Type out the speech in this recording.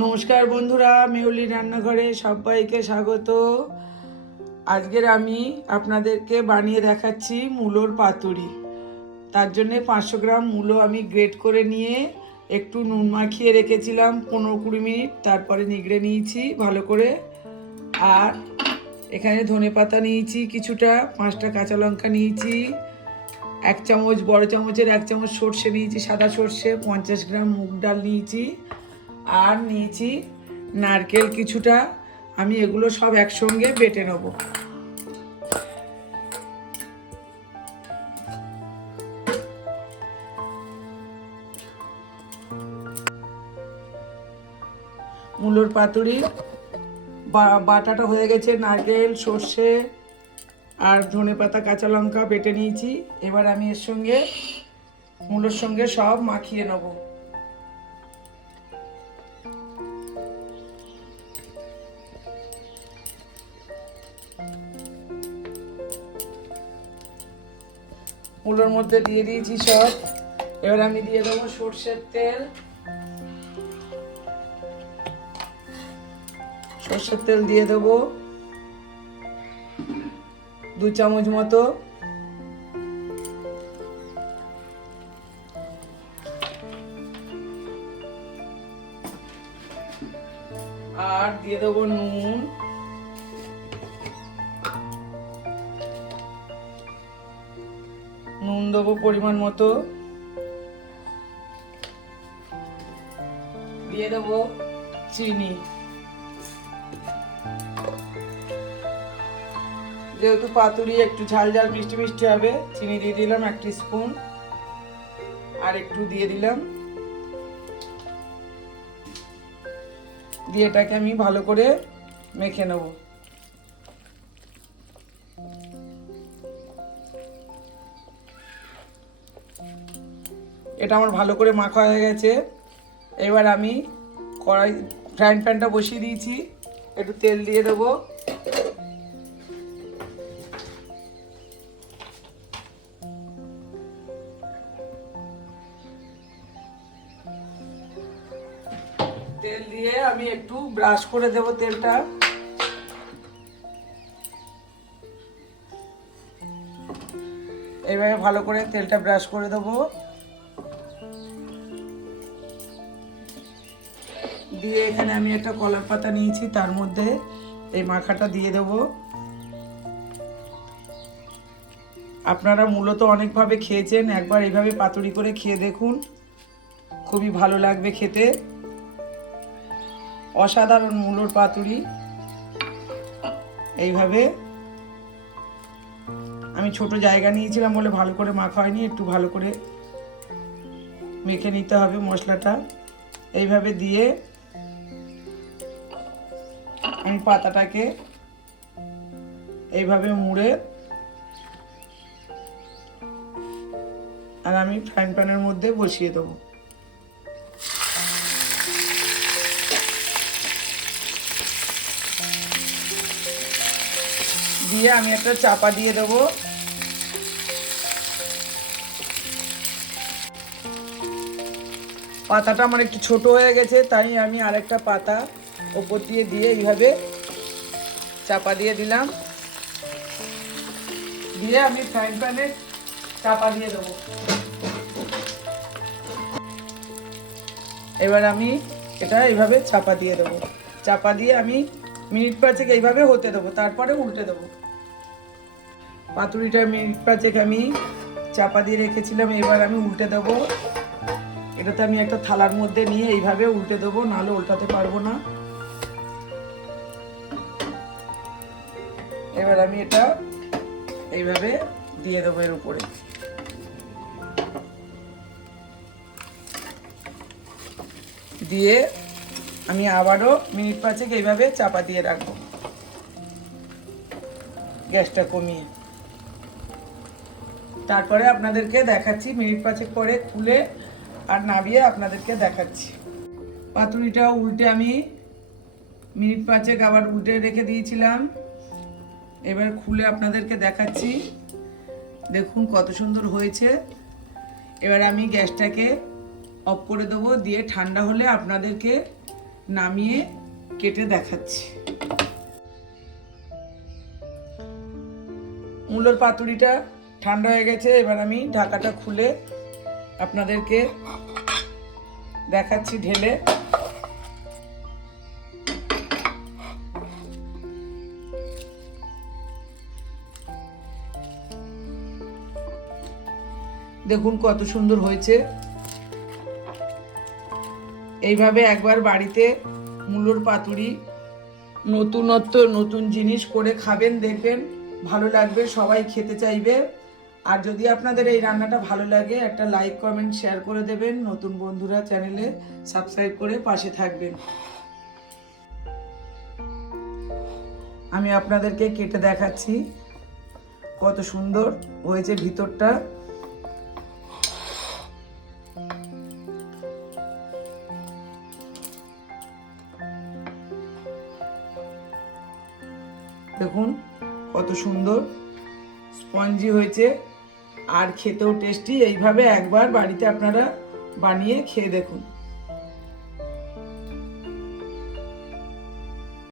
নমস্কার বন্ধুরা, মেহুলি রান্নাঘরে সবাইকে স্বাগত। আজকের আমি আপনাদেরকে বানিয়ে দেখাচ্ছি মূলোর পাতুরি। তার জন্যে 500 গ্রাম মূলো আমি গ্রেট করে নিয়ে একটু নুন মাখিয়ে রেখেছিলাম 15-20 মিনিট, তারপরে নিগড়ে নিয়েছি ভালো করে। আর এখানে ধনেপাতা নিয়েছি কিছুটা, 5টা কাঁচা লঙ্কা নিয়েছি, 1 চামচ বড় চামচের 1 চামচ সর্ষে নিয়েছি, সাদা সর্ষে, 50 গ্রাম মুগ ডাল নিয়েছি, আর নিয়েছি নারকেল কিছুটা। আমি এগুলো সব একসঙ্গে বেটে নেব। মূলোর পাতুরি বাটাটা হয়ে গেছে, নারকেল, সর্ষে আর ধনেপাতা কাঁচা লঙ্কা বেটে নিয়েছি। এবার আমি এর সঙ্গে মূলোর সঙ্গে সব মাখিয়ে নেব। মূলোর মধ্যে দিয়ে দিয়েছি সব। এবার আমি দিয়ে দেবো সর্ষের তেল। সর্ষের তেল দিয়ে দেবো 2 চামচ মতো। আর দিয়ে দেবো নুন, দেবো পরিমাণ মতো। দিয়ে দেবো চিনি। যেহেতু পাতুরি একটু ঝাল ঝাল মিষ্টি মিষ্টি হবে, চিনি দিয়ে দিলাম 1 টিস্পুন। আর একটু দিয়ে দিলাম, দিয়ে এটাকে আমি ভালো করে মেখে নেব। এটা আমার ভালো করে মাখা হয়ে গেছে। এবার আমি ফ্রাইং প্যানটা বসিয়ে দিয়েছি, একটু তেল দিয়ে দেবো। তেল দিয়ে আমি একটু ব্রাশ করে দেব তেলটা। এইভাবে ভালো করে তেলটা ব্রাশ করে দেবো। দিয়ে এখানে আমি একটা কলার পাতা নিয়েছি, তার মধ্যে এই মাখাটা দিয়ে দেব। আপনারা মূলত অনেকভাবে খেয়েছেন, একবার এইভাবে পাতুরি করে খেয়ে দেখুন, খুবই ভালো লাগবে খেতে। অসাধারণ মূলোর পাতুরি। এইভাবে আমি ছোট জায়গা নিয়েছিলাম বলে ভালো করে মাখা হয়নি, একটু ভালো করে মেখে নিতে হবে মশলাটা। এইভাবে দিয়ে আমি পাতাটাকে এইভাবে মুড়ে আর আমি ফ্রাইং প্যানের মধ্যে বসিয়ে দেবো। দিয়ে আমি একটা চাপা দিয়ে দেবো। পাতাটা আমার একটু ছোট হয়ে গেছে, তাই আমি আরেকটা পাতা ওপর দিয়ে এইভাবে চাপা দিয়ে দিলাম। দিয়ে আমি ফ্রাইং প্যানে চাপা দিয়ে দেবো। এবার আমি এটা এইভাবে চাপা দিয়ে দেবো। চাপা দিয়ে আমি মিনিট 5 এইভাবে হতে দেবো, তারপরে উল্টে দেবো। পাতুরিটা মিনিট 5 আমি চাপা দিয়ে রেখেছিলাম, এবার আমি উল্টে দেবো। এটাতে আমি একটা থালার মধ্যে নিয়ে এইভাবে উল্টে দেবো, নাহলে উল্টাতে পারবো না। এবার আমি এটা এইভাবে দিয়ে দেবো এর উপরে। দিয়ে আমি আবারও মিনিট 5 এইভাবে চাপা দিয়ে রাখবো, গ্যাসটা কমিয়ে। তারপরে আপনাদেরকে দেখাচ্ছি মিনিট 5 পরে খুলে আর নামিয়ে আপনাদেরকে দেখাচ্ছি। পাতুরিটা উল্টে আমি মিনিট 5 আবার উল্টে রেখে দিয়েছিলাম। এবার খুলে আপনাদেরকে দেখাচ্ছি, দেখুন কত সুন্দর হয়েছে। এবার আমি গ্যাসটাকে অফ করে দেবো, দিয়ে ঠান্ডা হলে আপনাদেরকে নামিয়ে কেটে দেখাচ্ছি। মূলোর পাতুরিটা ঠান্ডা হয়ে গেছে, এবার আমি ঢাকাটা খুলে আপনাদেরকে দেখাচ্ছি ঢেলে। দেখুন কত সুন্দর হয়েছে। এইভাবে একবার বাড়িতে মূলোর পাতুরি নতুনত্ব নতুন জিনিস করে খাবেন, দেখবেন ভালো লাগবে, সবাই খেতে চাইবে। আর যদি আপনাদের এই রান্নাটা ভালো লাগে একটা লাইক কমেন্ট শেয়ার করে দেবেন। নতুন বন্ধুরা চ্যানেলে সাবস্ক্রাইব করে পাশে থাকবেন। আমি আপনাদেরকে কেটে দেখাচ্ছি কত সুন্দর হয়েছে ভিতরটা। দেখুন কত সুন্দর স্পঞ্জি হয়েছে আর খেতেও টেস্টি। এইভাবে একবার বাড়িতে আপনারা বানিয়ে খেয়ে দেখুন।